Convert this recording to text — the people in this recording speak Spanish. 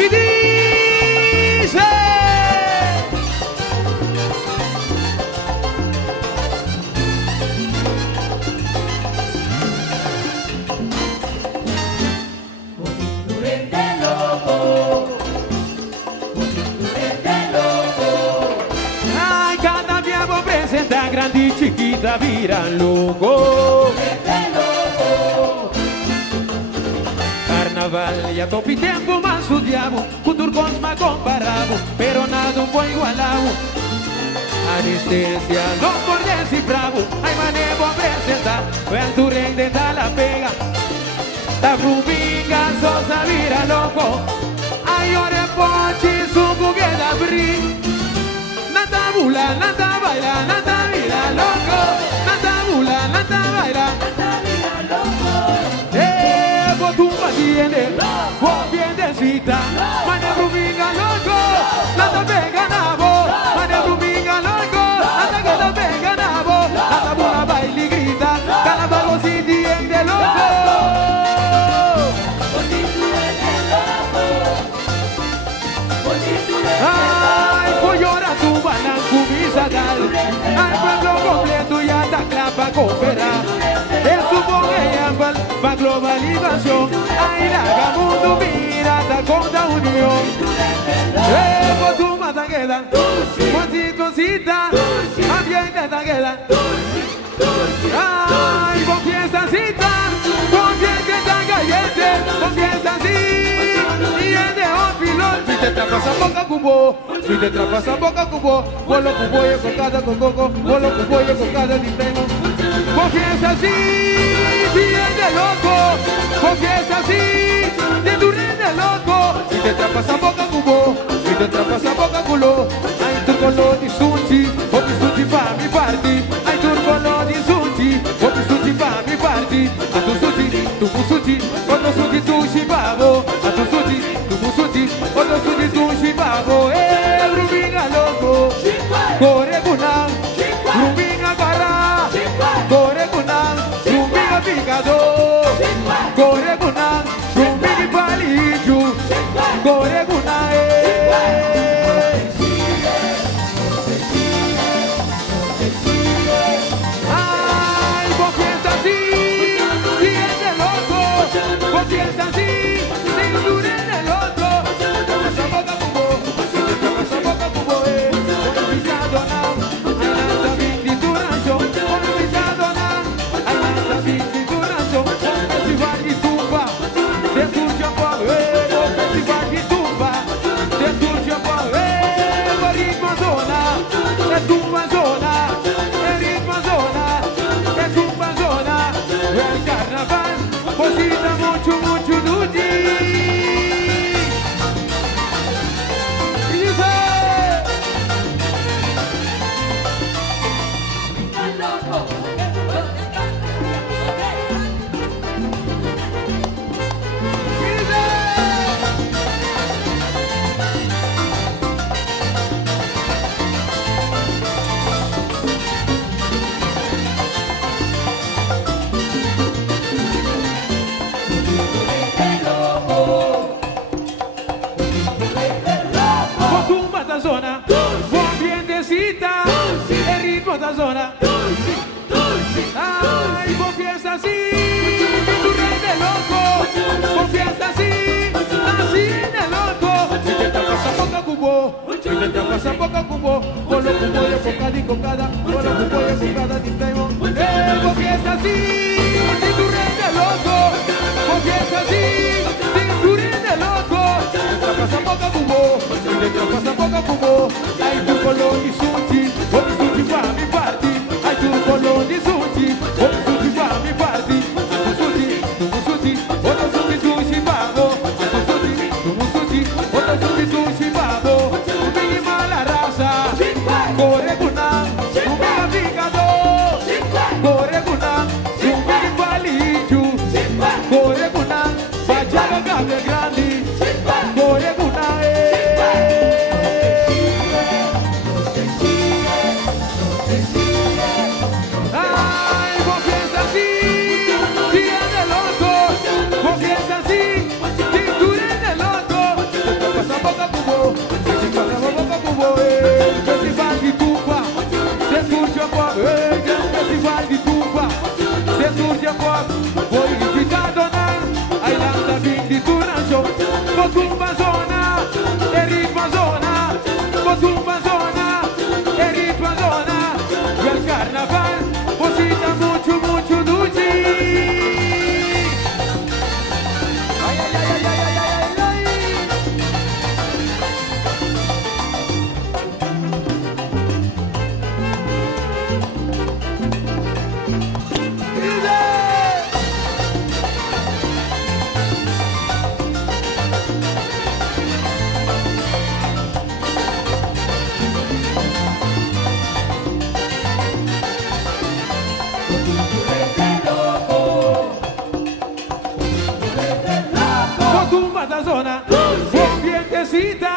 Y dice: ay, cada viejo presenta grande y chiquita, vira loco. Carnaval ya topi tempo más estudiamos, futuro más comparado, pero nada fue igualado. Anestesia, los bordes y bravo, hay manejo a presentar, vean tu rey de la pega. La rubiga, sosa, vira loco, ay, ore pochi, su juguete abrir. Nada bula, nada baila, nada vira loco, nada bula, nada baila, nada vira loco. Botumba tiene, viendecita, mane rubiga loco, nada pega nabo, mane rubiga loco, nada que te pega nabo, nada bula baila y grita, calabazo si tiene loco. Ay, pues llora tu balanco, mi sagal, al pueblo completo ya está clapa cooperar. Es su bogueambal, pa' globalización, ay, la mundo mira, ta contra unión. Pues tu mata queda, cosita, ambiente ta queda. Ay, con fiestacita, con que tan caliente, con fiesta así, y el de pilón. Si te trapas a boca cubo, si te trapas a boca cubo, vuelo cubo y cocada con coco, vuelo cubo y cocada de primo. Confianza así, de loco, confianza así, de tu de loco. Si te trapas a boca cubo, si te trapas a boca culo, hay tu color di sushi, o mi sushi pa' mi party, hay tu color di sushi, o mi sushi pa' mi party, a tu sushi, cuando sushi sushi babo, a tu sushi, cuando sushi sushi babo, rubiga loco, corre kuna, rubiga para, corre kuna, rubiga picado, corre kuna, rubiga palillo, corre kuna, ay, confianza así, viene loco, confianza así, sin dure en el otro, esa boca cubo, esa boca cubo, pisado now, alanta vinditurrancho, pisado now, alanta vinditurrancho, festival y tumba, de tuya pa' ver, festival y tumba, de tuya pa' ver, ritmo zona, de tumba zona, ritmo zona, de tumba zona, el carnaval, cosita mucho duty. Botumba esta zona, ambientecita, el ritmo esta zona. Ay, confianza así, tu rey de loco, confianza así, así de loco. Si te tapas a boca cubo, si te tapas a boca cubo, con lo cubo de cocada y cocada, con lo cubo de cocada y primo. Confianza así, tu rey de loco, confianza así, tu rey de loco. Si te tapas a boca cubo, si te tapas a boca cubo, hay tu color y sushi, o mi sushi pa' mi party, hay tu color y sushi, o mi sushi pa' mi party, tu sushi, otro sushi babo, tu sushi, otro sushi babo, mínima la raza, corre kuna, un mega picado, corre kuna, un mega palillo, corre kuna, vaya la cable grande, corre kuna, Con tu matazona, con vientecita.